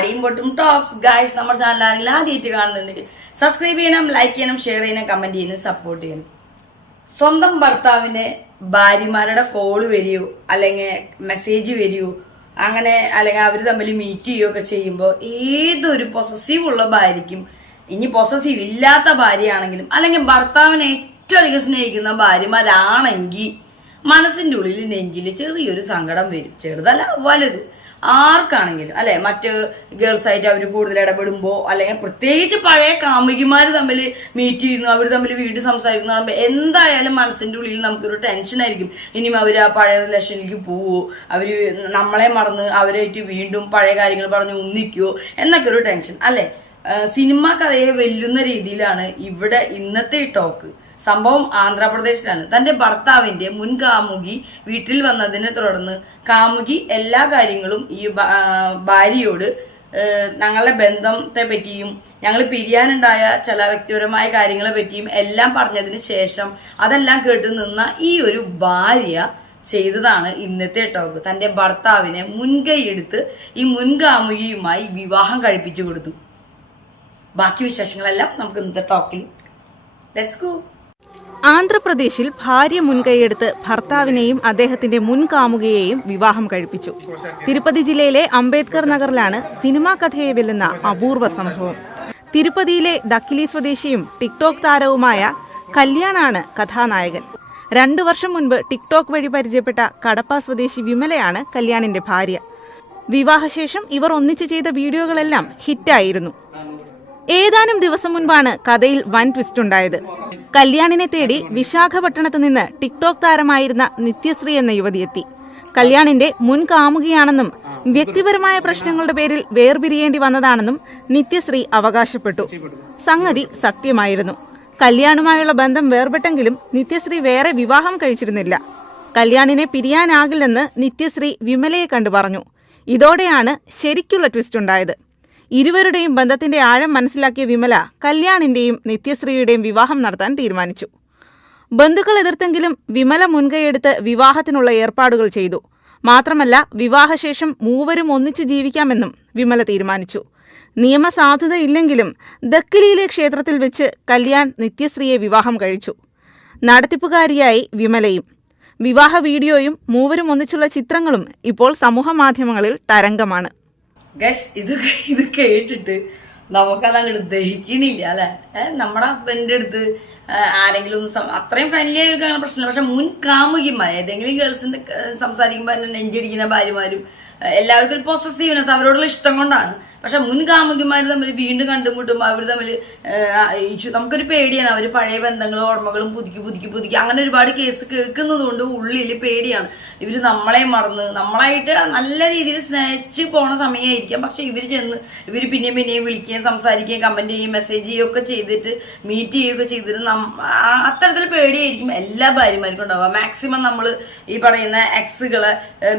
അടിയും പൊട്ടും talks guys. നമ്മുടെ ചാനൽ ആരെങ്കിലും ആദ്യമായിട്ട് കാണുന്നുണ്ടെങ്കിൽ സബ്സ്ക്രൈബ് ചെയ്യണം, ലൈക്ക് ചെയ്യണം, ഷെയർ ചെയ്യണം, കമന്റ് ചെയ്യണം, സപ്പോർട്ട് ചെയ്യണം. സ്വന്തം ഭർത്താവിന് ഭാര്യമാരുടെ കോള് വരികയോ അല്ലെങ്കിൽ മെസ്സേജ് വരികയോ അങ്ങനെ അല്ലെങ്കിൽ അവർ തമ്മിൽ മീറ്റ് ചെയ്യുകയൊക്കെ ചെയ്യുമ്പോൾ ഏതൊരു പൊസസീവ് ഉള്ള ഭാര്യയ്ക്കും, ഇനി പൊസസീവ് ഇല്ലാത്ത ഭാര്യയാണെങ്കിലും അല്ലെങ്കിൽ ഭർത്താവിനെ ഏറ്റവും അധികം സ്നേഹിക്കുന്ന ഭാര്യമാരാണെങ്കിൽ മനസ്സിൻ്റെ ഉള്ളിൽ നെഞ്ചിൽ ചെറിയൊരു സങ്കടം വരും. ചെറുതല്ല വലുത്, ആർക്കാണെങ്കിലും അല്ലെ. മറ്റ് ഗേൾസായിട്ട് അവർ കൂടുതൽ ഇടപെടുമ്പോൾ അല്ലെങ്കിൽ പ്രത്യേകിച്ച് പഴയ കാമുകിമാർ തമ്മിൽ മീറ്റ് ചെയ്യുന്നു, അവർ തമ്മിൽ വീണ്ടും സംസാരിക്കുന്ന കാണുമ്പോൾ എന്തായാലും മനസ്സിൻ്റെ ഉള്ളിൽ നമുക്കൊരു ടെൻഷനായിരിക്കും. ഇനിയും അവർ ആ പഴയ റിലേഷനിലേക്ക് പോവോ, അവർ നമ്മളെ മറന്ന് അവരായിട്ട് വീണ്ടും പഴയ കാര്യങ്ങൾ പറഞ്ഞ് ഒന്നിക്കുവോ എന്നൊക്കെ ഒരു ടെൻഷൻ അല്ലെ. സിനിമ കഥയെ വെല്ലുന്ന രീതിയിലാണ് ഇവിടെ ഇന്നത്തെ ടോക്ക്. സംഭവം ആന്ധ്രാപ്രദേശിലാണ്. തന്റെ ഭർത്താവിന്റെ മുൻ കാമുകി വീട്ടിൽ വന്നതിനെ തുടർന്ന് കാമുകി എല്ലാ കാര്യങ്ങളും ഈ ഭാര്യയോട് ഞങ്ങളുടെ ബന്ധത്തെ പറ്റിയും ഞങ്ങൾ പിരിയാനുണ്ടായ ചില വ്യക്തിപരമായ കാര്യങ്ങളെ പറ്റിയും എല്ലാം പറഞ്ഞതിന് ശേഷം അതെല്ലാം കേട്ട് നിന്ന ഈ ഒരു ഭാര്യ ചെയ്തതാണ് ഇന്നത്തെ ടോക്ക്. തന്റെ ഭർത്താവിനെ മുൻകൈയെടുത്ത് ഈ മുൻകാമുകിയുമായി വിവാഹം കഴിപ്പിച്ചു കൊടുത്തു. ബാക്കി വിശേഷങ്ങളെല്ലാം നമുക്ക് ഇന്നത്തെ ടോക്കിൽ ലെറ്റ്സ് ഗോ. ആന്ധ്രാപ്രദേശിൽ ഭാര്യ മുൻകൈയെടുത്ത് ഭർത്താവിനെയും അദ്ദേഹത്തിന്റെ മുൻ കാമുകയെയും വിവാഹം കഴിപ്പിച്ചു. തിരുപ്പതി ജില്ലയിലെ അംബേദ്കർ നഗറിലാണ് സിനിമാ കഥയെ വെല്ലുന്ന അപൂർവ സംഭവം. തിരുപ്പതിയിലെ ദക്കിലി സ്വദേശിയും ടിക്ടോക്ക് താരവുമായ കല്യാണാണ് കഥാനായകൻ. 2 വർഷം മുൻപ് ടിക്ടോക്ക് വഴി പരിചയപ്പെട്ട കടപ്പ സ്വദേശി വിമലയാണ് കല്യാണിന്റെ ഭാര്യ. വിവാഹശേഷം ഇവർ ഒന്നിച്ച് ചെയ്ത വീഡിയോകളെല്ലാം ഹിറ്റായിരുന്നു. ഏതാനും ദിവസം മുൻപാണ് കഥയിൽ വൻ ട്വിസ്റ്റ് ഉണ്ടായത്. കല്യാണിനെ തേടി വിശാഖപട്ടണത്ത് നിന്ന് ടിക്ടോക്ക് താരമായിരുന്ന നിത്യശ്രീ എന്ന യുവതി എത്തി. കല്യാണിന്റെ മുൻ കാമുകിയാണെന്നും വ്യക്തിപരമായ പ്രശ്നങ്ങളുടെ പേരിൽ വേർപിരിയേണ്ടി വന്നതാണെന്നും നിത്യശ്രീ അവകാശപ്പെട്ടു. സംഗതി സത്യമായിരുന്നു. കല്യാണുമായുള്ള ബന്ധം വേർപെട്ടെങ്കിലും നിത്യശ്രീ വേറെ വിവാഹം കഴിച്ചിരുന്നില്ല. കല്യാണിനെ പിരിയാനാകില്ലെന്ന് നിത്യശ്രീ വിമലയെ കണ്ടു പറഞ്ഞു. ഇതോടെയാണ് ശരിക്കുള്ള ട്വിസ്റ്റ് ഉണ്ടായത്. ഇരുവരുടെയും ബന്ധത്തിന്റെ ആഴം മനസ്സിലാക്കിയ വിമല കല്യാണിന്റെയും നിത്യശ്രീയുടെയും വിവാഹം നടത്താൻ തീരുമാനിച്ചു. ബന്ധുക്കൾ എതിർത്തെങ്കിലും വിമല മുൻകൈയെടുത്ത് വിവാഹത്തിനുള്ള ഏർപ്പാടുകൾ ചെയ്തു. മാത്രമല്ല, വിവാഹശേഷം മൂവരും ഒന്നിച്ചു ജീവിക്കാമെന്നും വിമല തീരുമാനിച്ചു. നിയമസാധുതയില്ലെങ്കിലും ദക്കിലിയിലെ ക്ഷേത്രത്തിൽ വെച്ച് കല്യാൺ നിത്യശ്രീയെ വിവാഹം കഴിച്ചു. നടത്തിപ്പുകാരിയായി വിമലയും. വിവാഹ വീഡിയോയും മൂവരും ഒന്നിച്ചുള്ള ചിത്രങ്ങളും ഇപ്പോൾ സമൂഹമാധ്യമങ്ങളിൽ തരംഗമാണ്. ഗസ് ഇത് കേട്ടിട്ട് നമുക്കതങ്ങോട്ട് ദഹിക്കണില്ല അല്ലെ. നമ്മുടെ ഹസ്ബൻഡിന്റെ അടുത്ത് ആരെങ്കിലും അത്രയും ഫ്രണ്ട്ലി ആയിരിക്കും പ്രശ്നമില്ല. പക്ഷെ മുൻ കാമുകിമാർ ഏതെങ്കിലും ഗേൾസിന്റെ സംസാരിക്കുമ്പോൾ തന്നെ നെഞ്ചടിക്കുന്ന ഭാര്യമാരും എല്ലാവർക്കും ഒരു പൊസസീവ്നെസ് അവരോടുള്ള ഇഷ്ടം കൊണ്ടാണ്. പക്ഷെ മുൻ കാമുകിമാർ തമ്മിൽ വീണ്ടും കണ്ടുമുട്ടുമ്പോൾ അവർ തമ്മിൽ നമുക്കൊരു പേടിയാണ്. അവർ പഴയ ബന്ധങ്ങളും ഓർമ്മകളും പുതുക്കി അങ്ങനെ ഒരുപാട് കേസ് കേൾക്കുന്നത് കൊണ്ട് ഉള്ളിൽ പേടിയാണ്. ഇവർ നമ്മളെ മറന്ന് നമ്മളായിട്ട് നല്ല രീതിയിൽ സ്നേഹിച്ച് പോണ സമയമായിരിക്കാം. പക്ഷെ ഇവർ പിന്നെയും വിളിക്കുകയും സംസാരിക്കുകയും കമന്റ് ചെയ്യുകയും മെസ്സേജ് ചെയ്യുകയൊക്കെ ചെയ്തിട്ട് മീറ്റ് ചെയ്യുകയൊക്കെ ചെയ്തിട്ട് അത്തരത്തിൽ പേടിയായിരിക്കും എല്ലാ ഭാര്യമാർക്കും ഉണ്ടാവുക. മാക്സിമം നമ്മൾ ഈ പറയുന്ന എക്സുകളെ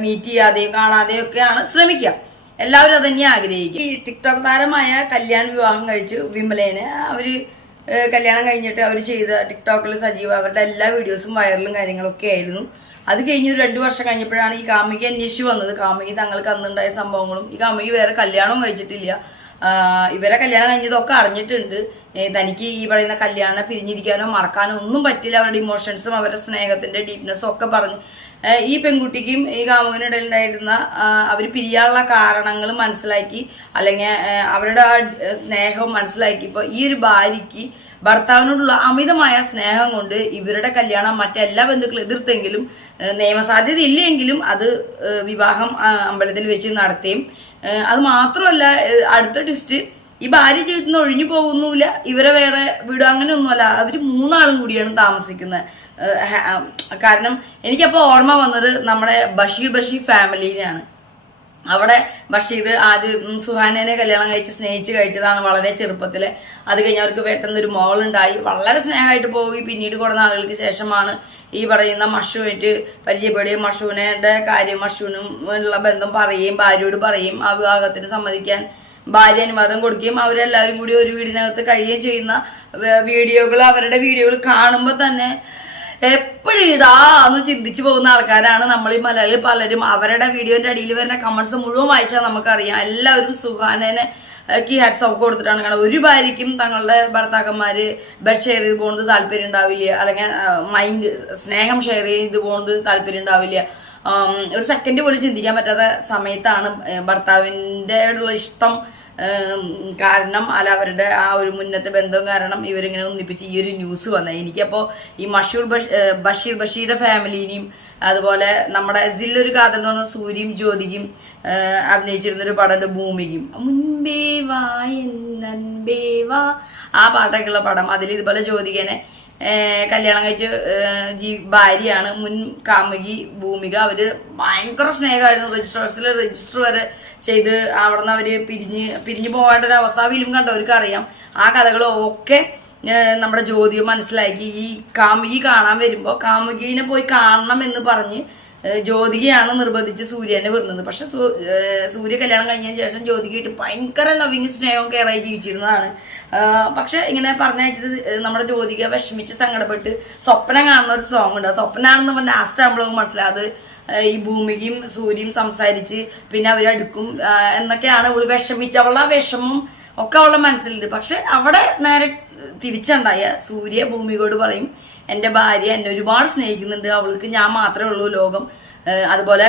മീറ്റ് ചെയ്യാതെയും കാണാതെയും ഒക്കെയാണ് ശ്രമിക്കുക. എല്ലാവരും അതന്നെ ആഗ്രഹിക്കും. ഈ ടിക്ടോക്ക് താരമായ കല്യാൺ വിവാഹം കഴിച്ചു വിമലേനെ. അവര് കല്യാണം കഴിഞ്ഞിട്ട് അവർ ചെയ്ത ടിക്ടോക്കിൽ സജീവ അവരുടെ എല്ലാ വീഡിയോസും വൈറലും കാര്യങ്ങളൊക്കെ ആയിരുന്നു. അത് കഴിഞ്ഞ് ഒരു 2 വർഷം കഴിഞ്ഞപ്പോഴാണ് ഈ കാമുകി അന്വേഷിച്ച് വന്നത്. കാമുകി തങ്ങൾക്ക് അന്നുണ്ടായ സംഭവങ്ങളും ഈ കാമുകി വേറെ കല്യാണവും കഴിച്ചിട്ടില്ല. ഇവരെ കല്യാണം കഴിഞ്ഞതൊക്കെ അറിഞ്ഞിട്ടുണ്ട്. തനിക്ക് ഈ പറയുന്ന കല്യാണം പിരിഞ്ഞിരിക്കാനോ മറക്കാനോ ഒന്നും പറ്റില്ല. അവരുടെ ഇമോഷൻസും അവരുടെ സ്നേഹത്തിന്റെ ഡീപ്നെസ്സും ഒക്കെ പറഞ്ഞ് ഈ പെൺകുട്ടിക്കും ഈ കാമുകനിടയിൽ ഉണ്ടായിരുന്ന അവർ പിരിയാനുള്ള കാരണങ്ങൾ മനസ്സിലാക്കി അല്ലെങ്കിൽ അവരുടെ ആ സ്നേഹം മനസ്സിലാക്കിയപ്പോൾ ഈ ഒരു ഭാര്യയ്ക്ക് ഭർത്താവിനോടുള്ള അമിതമായ സ്നേഹം കൊണ്ട് ഇവരുടെ കല്യാണം മറ്റെല്ലാ ബന്ധുക്കളും എതിർത്തെങ്കിലും നിയമസാധ്യത ഇല്ലെങ്കിലും അത് വിവാഹം അമ്പലത്തിൽ വെച്ച് നടത്തുകയും അത് മാത്രമല്ല അടുത്ത ട്വിസ്റ്റ് ഈ ഭാര്യ ജീവിതത്തിൽ നിന്ന് ഒഴിഞ്ഞു പോകുന്നില്ല. ഇവരെ വേറെ വീട് അങ്ങനെയൊന്നുമല്ല. അവർ 3 ആളും കൂടിയാണ് താമസിക്കുന്നത്. കാരണം എനിക്കപ്പോൾ ഓർമ്മ വന്നത് നമ്മുടെ ബഷീർ ഫാമിലിയിലാണ്. അവിടെ ബഷീർ ആദ്യം സുഹാനനെ കല്യാണം കഴിച്ച് സ്നേഹിച്ച് കഴിച്ചതാണ് വളരെ ചെറുപ്പത്തിലെ. അത് കഴിഞ്ഞ് അവർക്ക് പെട്ടെന്നൊരു മോളുണ്ടായി. വളരെ സ്നേഹമായിട്ട് പോയി. പിന്നീട് കുറേ നാളുകൾക്ക് ശേഷമാണ് ഈ പറയുന്ന മഷുവായിട്ട് പരിചയപ്പെടുകയും മഷുവിനെ കാര്യം മഷുവിനും ഉള്ള ബന്ധം പറയുകയും ഭാര്യയോട് പറയും ആ വിവാഹത്തിന് സമ്മതിക്കാൻ ഭാര്യ അനുവാദം കൊടുക്കുകയും അവരെല്ലാവരും കൂടി ഒരു വീടിനകത്ത് കഴിയുകയും ചെയ്യുന്ന വീഡിയോകൾ അവരുടെ വീഡിയോകൾ കാണുമ്പോൾ തന്നെ എപ്പോഴും ഇടാ എന്ന് ചിന്തിച്ചു പോകുന്ന ആൾക്കാരാണ് നമ്മൾ ഈ മലയാളികൾ പലരും. അവരുടെ വീഡിയോന്റെ അടിയിൽ വരുന്ന കമന്റ്സ് മുഴുവൻ വായിച്ചാൽ നമുക്കറിയാം എല്ലാവരും സുഹാനനെ ഹാറ്റ്സ് ഓഫ് കൊടുത്തിട്ടാണ്. കാരണം ഒരു ഭാര്യയ്ക്കും തങ്ങളുടെ ഭർത്താക്കന്മാര് ബെഡ് ഷെയർ ചെയ്ത് പോകുന്നത് താല്പര്യം ഉണ്ടാവില്ല, അല്ലെങ്കിൽ മൈൻഡ് സ്നേഹം ഷെയർ ചെയ്ത് പോകുന്നത് താല്പര്യം ഉണ്ടാവില്ല. ഒരു സെക്കൻഡ് പോലും ചിന്തിക്കാൻ പറ്റാത്ത സമയത്താണ് ഭർത്താവിൻ്റെ ഉള്ള ഇഷ്ടം കാരണം അല്ല അവരുടെ ആ ഒരു മുന്നത്തെ ബന്ധം കാരണം ഇവരിങ്ങനെ ഒന്നിപ്പിച്ച് ഈ ഒരു ന്യൂസ് വന്നത്. എനിക്കപ്പോൾ ഈ ബഷീറിന്റെ ഫാമിലിനെയും അതുപോലെ നമ്മുടെ ജില്ലൊരു കാതൽ എന്ന് പറഞ്ഞ സൂര്യയും ജ്യോതിക്കും അഭിനയിച്ചിരുന്നൊരു പടം ഭൂമിക്കും മുൻപേ വാ എന്നൻപേ വാ ആ പാട്ടൊക്കെയുള്ള പടം. അതിൽ ഇതുപോലെ ജ്യോതികനെ കല്യാണം കഴിച്ച് ഭാര്യയാണ് മുൻ കാമുകി ഭൂമിക. അവര് ഭയങ്കര സ്നേഹമായിരുന്നു. രജിസ്റ്റർ ഓഫീസിൽ രജിസ്റ്റർ വരെ ചെയ്ത് അവിടെ നിന്ന് അവര് പിരിഞ്ഞു പോകേണ്ട ഒരു അവസ്ഥ ഫിലിം കണ്ടവർക്ക് അറിയാം. ആ കഥകളൊക്കെ നമ്മുടെ ജ്യോതിക മനസ്സിലാക്കി. ഈ കാമുകി കാണാൻ വരുമ്പോൾ കാമുകിനെ പോയി കാണണം എന്ന് പറഞ്ഞ് ജ്യോതികയാണ് നിർബന്ധിച്ച് സൂര്യനെ വരുന്നത്. പക്ഷെ സൂര്യ കല്യാണം കഴിഞ്ഞതിന് ശേഷം ജ്യോതികയായിട്ട് ഭയങ്കര ലവിങ് സ്നേഹവും കെയറായി ജീവിച്ചിരുന്നതാണ്. പക്ഷെ ഇങ്ങനെ പറഞ്ഞയച്ചിട്ട് നമ്മുടെ ജ്യോതിക വിഷമിച്ച് സങ്കടപ്പെട്ട് സ്വപ്നം കാണുന്ന ഒരു സോങ് ഉണ്ട്. സ്വപ്നാണെന്ന് പറഞ്ഞാൽ ലാസ്റ്റ് ആകുമ്പോഴൊക്കെ മനസ്സിലായത് ഈ ഭൂമികയും സൂര്യയും സംസാരിച്ച് പിന്നെ അവരടുക്കും എന്നൊക്കെയാണ് അവള് വിഷമിച്ച്. അവളുടെ ആ വിഷമം ഒക്കെ അവളുടെ മനസ്സിലുണ്ട്. പക്ഷെ അവിടെ നേരെ തിരിച്ചുണ്ടായ സൂര്യ ഭൂമികയോട് പറയും, എൻ്റെ ഭാര്യ എന്നെ ഒരുപാട് സ്നേഹിക്കുന്നുണ്ട്, അവൾക്ക് ഞാൻ മാത്രമേ ഉള്ളൂ ലോകം, അതുപോലെ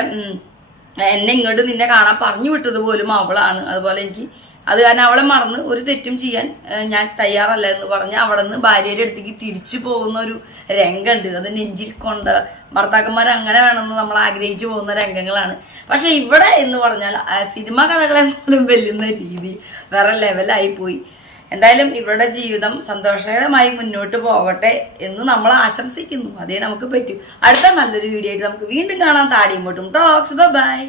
എന്നെ ഇങ്ങോട്ട് നിന്നെ കാണാൻ പറഞ്ഞു വിട്ടത് പോലും അവളാണ്, അതുപോലെ എനിക്ക് അത് കാരണം അവളെ മറന്ന് ഒരു തെറ്റും ചെയ്യാൻ ഞാൻ തയ്യാറല്ല എന്ന് പറഞ്ഞ് അവിടെ നിന്ന് ഭാര്യയുടെ അടുത്തേക്ക് തിരിച്ചു പോകുന്ന ഒരു രംഗമുണ്ട്. അത് നെഞ്ചിൽ കൊണ്ട് ഭർത്താക്കന്മാർ അങ്ങനെ വേണമെന്ന് നമ്മൾ ആഗ്രഹിച്ചു പോകുന്ന രംഗങ്ങളാണ്. പക്ഷെ ഇവിടെ എന്ന് പറഞ്ഞാൽ സിനിമ കഥകളെ പോലും വെല്ലുന്ന രീതി വേറെ ലെവലായി പോയി. എന്തായാലും ഇവരുടെ ജീവിതം സന്തോഷകരമായി മുന്നോട്ട് പോകട്ടെ എന്ന് നമ്മൾ ആശംസിക്കുന്നു. അതേ നമുക്ക് പറ്റൂ. അടുത്ത നല്ലൊരു വീഡിയോ ആയിട്ട് നമുക്ക് വീണ്ടും കാണാം. താടിയും പൊട്ടും ടോക്സ്. ബൈ.